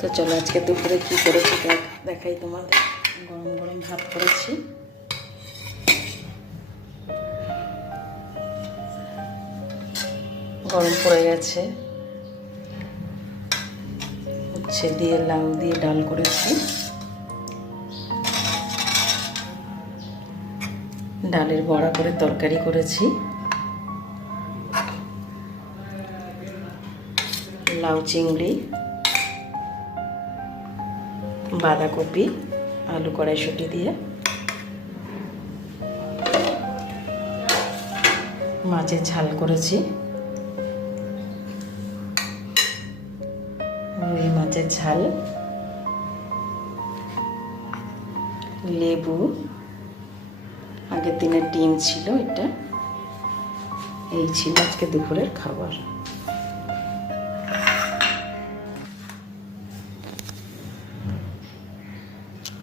তো চলো আজকে দুপুরে কী করেছি দেখাই তোমাদের। গরম গরম ভাত করেছি, গরম পড়ে গেছে। উচ্ছে দিয়ে লাউ দিয়ে ডাল করেছি, ডালের বড়া করে তরকারি করেছি, লাউ চিংড়ি, বাঁধাকপি আলু কড়াইশুঁটি দিয়ে, মাছের ঝাল করেছি, রুই মাছের ঝাল, লেবু, আগের দিনের ডিম ছিল, এটা এই ছিল আজকে দুপুরের খাবার।